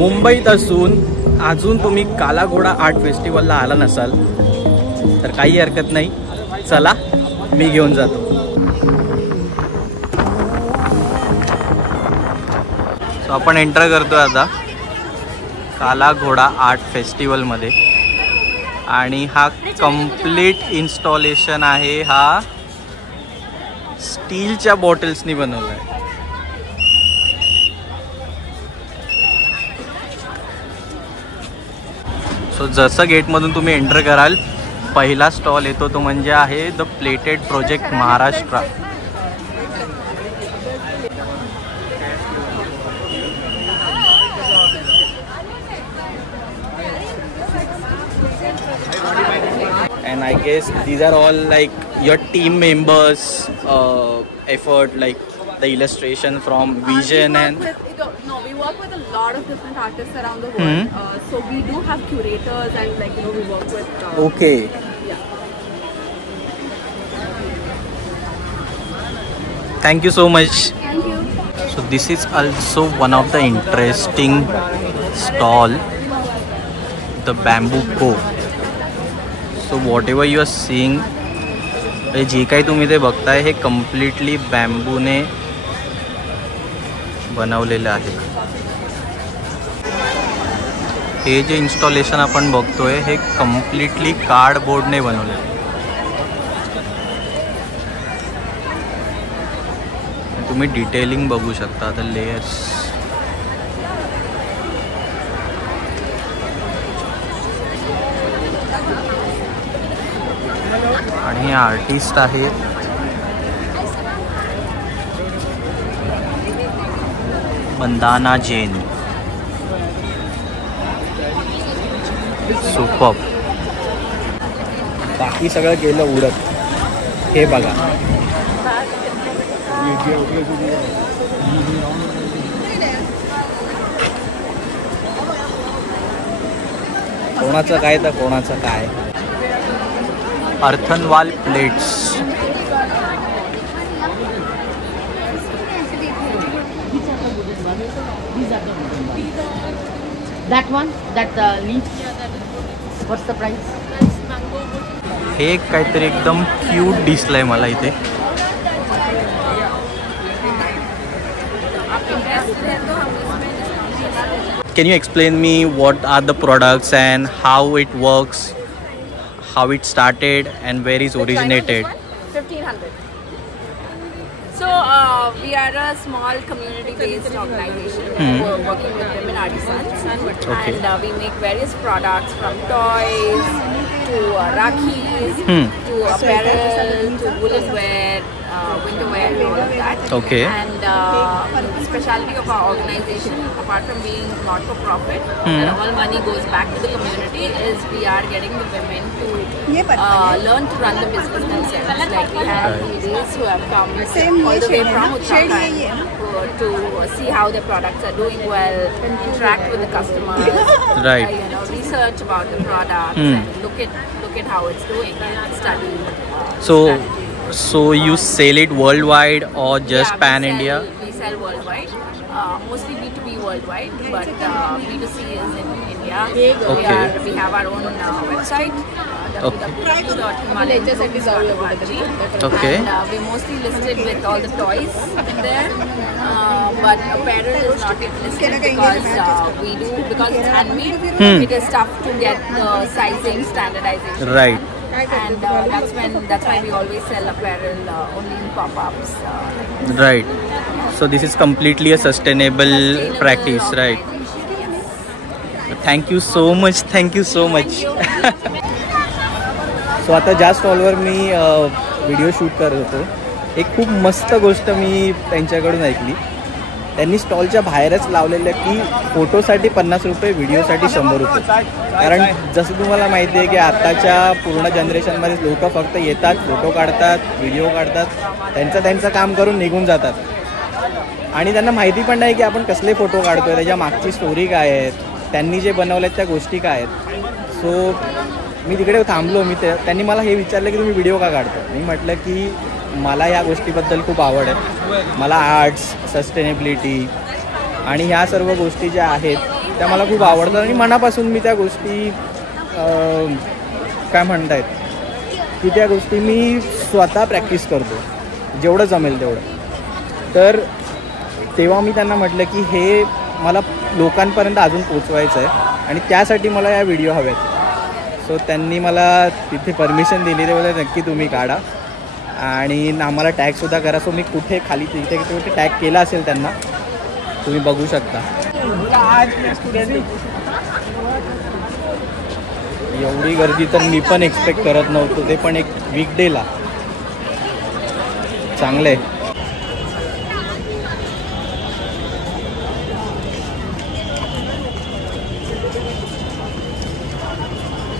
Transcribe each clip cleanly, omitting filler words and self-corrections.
मुंबईत असून अजून तुम्ही काला घोडा आर्ट फेस्टिवलला आला नसाल तर काही हरकत नाही, चला मी घेऊन जातो. सो आपण एंटर करतो आता काला घोडा आर्ट फेस्टिवलमध्ये आणि हा कंप्लीट इन्स्टॉलेशन आहे. हा स्टीलच्या बॉटल्सनी बनवला आहे. सो जसं गेटमधून तुम्ही एंटर कराल पहिला स्टॉल येतो तो म्हणजे आहे the plated project Maharashtra. And I guess these are all like your team members effort, like the illustration from vision and we work with a lot of different artists around the world. So we do have curators and we work with okay. Yeah. Thank you so much. Thank you. So this is also one of the interesting stall, the Bamboo Co. So whatever you are seeing, जे काही तुम्ही ते बघताय हे completely बॅम्बूने बनवलेलं आहे. हे जे इन्स्टॉलेशन आपण बघतोय हे कम्प्लिटली कार्डबोर्डने बनवले. तुम्ही डिटेलिंग बघू शकता, द लेयर्स. आणि हे आर्टिस्ट आहेत वंदना जैन. सुपर. बाकी सगळं गेलं उडत. हे बघा, कोणाचं काय तर कोणाचं काय. अर्थनवाल plates. That one, that leaf. What's the price? हे काहीतरी एकदम क्यूट दिसलंय मला इथे. Can you explain me what are the products and how it works, how it started and where is originated? 1500. So we are a small community-based organization working with women artisans, Okay. and we make various products from toys to rakis to apparel to woolen wear, winter wear, and all of that. Okay. And the specialty of our organization, apart from being not for profit, and all money goes back to the community, is we are getting the women to learn to run the business themselves. Like we have ladies who have come all the way from Uttarakhand to see how their products are doing well, interact with the customers, Right. Research about the products, and look at how it's doing, and study. So you sell it worldwide or just pan India? We sell worldwide, mostly B2B worldwide, but B2C is in India. Okay. We have our own website, www.himalaya.com. Okay. And we're mostly listed with all the toys there, but apparel is not yet listed because it's handmade. It is tough to get the sizing standardization. Right. And that's why we always sell apparel only in pop-ups. Right. So this is completely a sustainable practice, right? Thank you so much. Thank you so much. So आता ज्या स्टॉलवर मी video shoot करत होतो, एक खूप मस्त गोष्ट मी त्यांच्याकडून ऐकली. त्यांनी स्टॉलच्या बाहेरच लावलेलं की फोटोसाठी 50 रुपये, व्हिडिओसाठी 100 रुपये. कारण जसं तुम्हाला माहिती आहे की आत्ताच्या पूर्ण जनरेशनमध्ये लोक फक्त येतात, फोटो काढतात, व्हिडिओ काढतात, त्यांचं काम करून निघून जातात आणि त्यांना माहिती पण नाही की आपण कसले फोटो काढतोय, त्याच्या मागची स्टोरी काय आहे, त्यांनी जे बनवल्यात त्या गोष्टी काय आहेत. सो मी तिकडे थांबलो. त्यांनी मला हे विचारलं की तुम्ही व्हिडिओ का काढता. मी म्हटलं की मला या गोष्टीबद्दल खूप आवड आहे. मला आर्ट्स, सस्टेनेबिलिटी आणि ह्या सर्व गोष्टी ज्या आहेत त्या मला खूप आवडतात आणि मनापासून मी त्या गोष्टी काय म्हणतायत की त्या गोष्टी मी स्वतः प्रॅक्टिस करतो जेवढं जमेल तेवढं. तर तेव्हा मी त्यांना म्हटलं की हे मला लोकांपर्यंत अजून पोचवायचं आहे आणि त्यासाठी मला या व्हिडिओ हव्यात. सो त्यांनी मला तिथे परमिशन दिली, ते बोलले नक्की तुम्ही काढा आणि आम्हाला टॅगसुद्धा करा. सो मी कुठे खाली तिथे कुठे टॅग केला असेल त्यांना तुम्ही बघू शकता. एवढी गर्दी तर मी पण एक्सपेक्ट करत नव्हतो, ते पण एक वीकडेला. चांगलं आहे.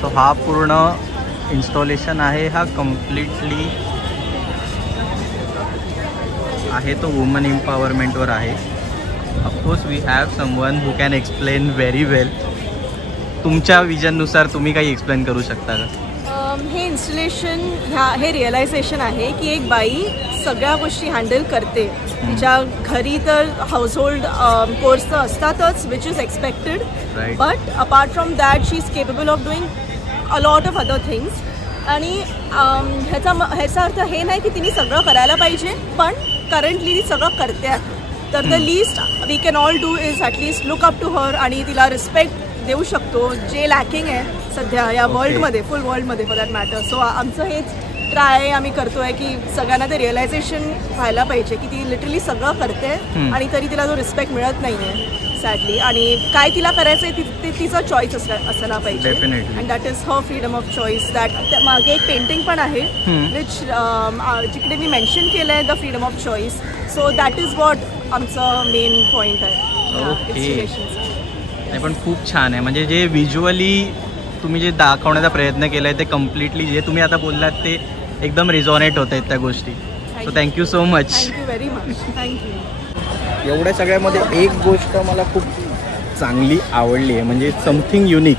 सो हा पूर्ण इन्स्टॉलेशन आहे, हा कम्प्लिटली आहे तो वुमन एम्पॉवरमेंटवर आहे. Of course we have someone who can explain very well. तुमच्या विजननुसार तुम्ही काही एक्सप्लेन करू शकता का? हे इन्स्टॉलेशन हे रिअलायझेशन आहे की एक बाई सगळ्या गोष्टी हँडल करते. तिच्या घरी तर हाऊसहोल्ड कोर्स तर असतातच which is expected, but apart from that she is capable of doing a lot of other things. आणि ह्याचा अर्थ हे नाही की तिने सगळं करायला पाहिजे, पण करंटली ती सगळं करते आहे. तर the least we can all do is at least look up to her आणि तिला रिस्पेक्ट देऊ शकतो, जे लॅकिंग आहे सध्या या वर्ल्डमध्ये, फुल वर्ल्डमध्ये फॉर दॅट मॅटर. सो आमचं हेच ट्राय आम्ही करतो आहे की सगळ्यांना ते रिअलायझेशन व्हायला पाहिजे की ती लिटरली सगळं करते आणि तरी तिला जो रिस्पेक्ट मिळत नाही आहे सॅडली. आणि काय तिला करायचं आहे ते तिचा चॉईस असला पाहिजे. And that is her freedom of choice. That मागे एक पेंटिंग पण आहे विच जिकडे मी मेन्शन केलं आहे the freedom of choice. So that is what आमचं मेन पॉईंट आहे इन्स्टिलेशनचा. नाही पण खूप छान आहे, म्हणजे जे व्हिज्युअली तुम्ही जे दाखवण्याचा प्रयत्न केला आहे ते कम्प्लिटली जे तुम्ही आता बोललात ते एकदम रिझॉनेट होत आहेत त्या गोष्टी. So thank you so much. Thank you very much. Thank you. एवढ्या सगळ्यामध्ये एक गोष्ट मला खूप चांगली आवडली आहे, म्हणजे समथिंग युनिक.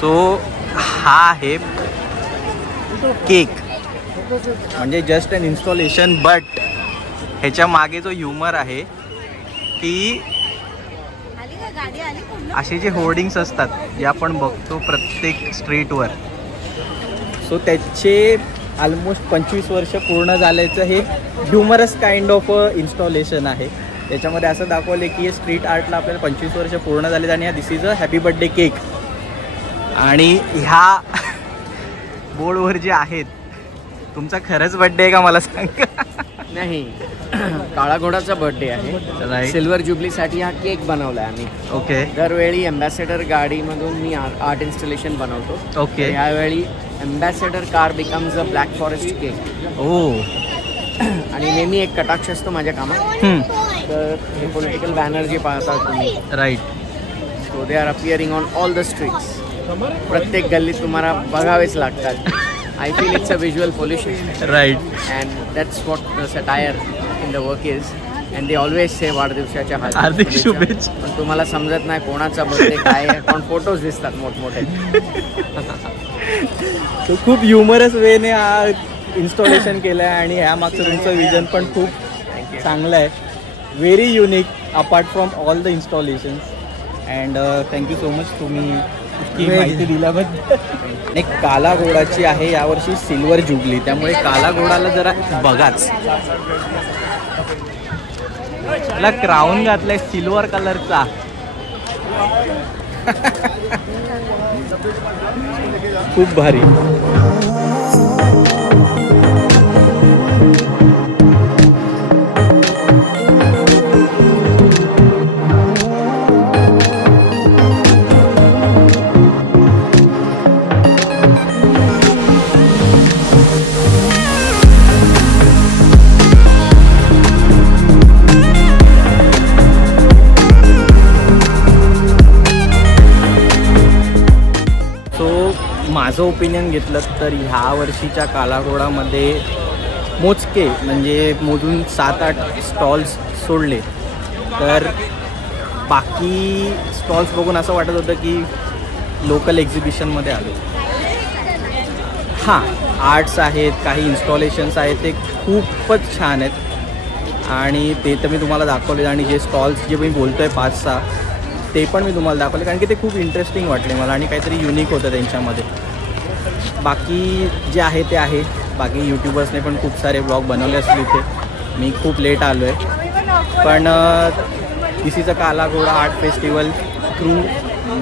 सो हा आहे केक, म्हणजे जस्ट अन इन्स्टॉलेशन, बट ह्याच्या मागे जो ह्युमर आहे की असे जे होर्डिंग्स असतात जे आपण बघतो प्रत्येक स्ट्रीटवर, सो त्याचे ऑलमोस्ट 25 वर्ष पूर्ण झाल्याचं हे ह्युमरस काइंड ऑफ इन्स्टॉलेशन आहे. त्याच्यामध्ये असं दाखवले की हे स्ट्रीट आर्टला आपल्याला 25 वर्ष पूर्ण झालेत आणि this is a happy birthday cake. आणि ह्या बोर्डवर जे आहेत, तुमचा खरंच बर्थडे आहे का मला सांगा? नाही, काळा घोडाचा बर्थडे आहे. सिल्वर जुबलीसाठी हा केक बनवला आहे आम्ही. ओके. दरवेळी अँबॅसेडर गाडीमधून मी आर्ट इन्स्टॉलेशन बनवतो. ओके. ह्यावेळी ambassador car becomes a black forest cake. Oh. आणि नेहमी एक कटाक्ष असतो माझ्या कामात. तर हे पॉलिटिकल बॅनर जे पाहतात तुम्ही, right, so they are appearing on all the streets. प्रत्येक गल्लीत तुम्हाला बघावेच लागतात. I feel it's a visual pollution. Right. And that's what the satire in the work is. And they always say वाढदिवसाच्या हार्दिक शुभेच्छा. पण तुम्हाला समजत नाही कोणाचा बर्थडे काय आहे, पण फोटोज दिसतात मोठमोठे. तो खूप ह्युमरस वेने हा इन्स्टॉलेशन केलं आहे आणि ह्या मागचं तुमचं विजन पण खूप चांगलं आहे. Very unique apart from all the installations. And thank you so much तुम्ही इतकी माहिती दिल्याबद्दल. एक काला घोडाची आहे यावर्षी सिल्वर जुबली, त्यामुळे काला घोडाला जरा बघाच. त्याला क्राऊन घातलाय सिल्वर कलरचा. खूप भारी. माझं ओपिनियन घेतलं तर ह्या वर्षीच्या काला घोडामध्ये मोजके म्हणजे मोजून 7-8 स्टॉल्स सोडले तर बाकी स्टॉल्स बघून असं वाटत होतं की लोकल एक्झिबिशनमध्ये आलो. हां, आर्ट्स आहेत, काही इन्स्टॉलेशन्स आहेत, ते खूपच छान आहेत, आणि ते तर मी तुम्हाला दाखवले, आणि जे स्टॉल्स जे मी बोलतो आहे 5-6 ते पण मी तुम्हाला दाखवले, कारण की ते खूप इंटरेस्टिंग वाटले मला आणि काहीतरी युनिक होतं त्यांच्यामध्ये. बाकी जे आहे ते आहे. बाकी यूट्यूबर्सने पण खूप सारे ब्लॉग बनवले असतील इथे. मी खूप लेट आलो आहे, पण इसीचा काला घोडा आर्ट फेस्टिवल थ्रू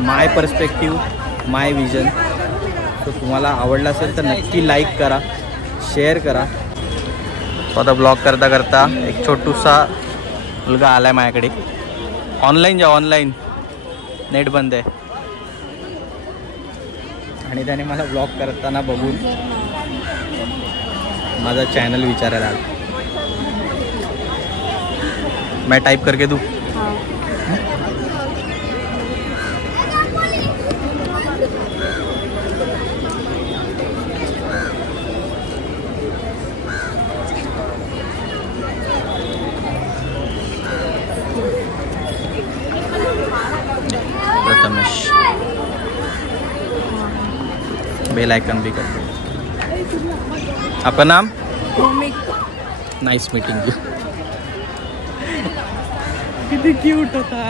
माय पर्स्पेक्टिव्ह, माय विजन. तो तुम्हाला आवडला असेल तर नक्की लाईक करा, शेअर करा. तो आता ब्लॉग करता करता एक छोटूसा मुलगा आला आहे माझ्याकडे. ऑनलाईन जा, ऑनलाईन नेट बंद आहे. आणि त्याने मला ब्लॉग करताना बघून माझा चॅनल विचारायला आला. मैं टाइप करके दूँ? प्रथमेश, बेल आइकन भी कर दो. आपका नाम? Nice meeting you. किती क्यूट होता.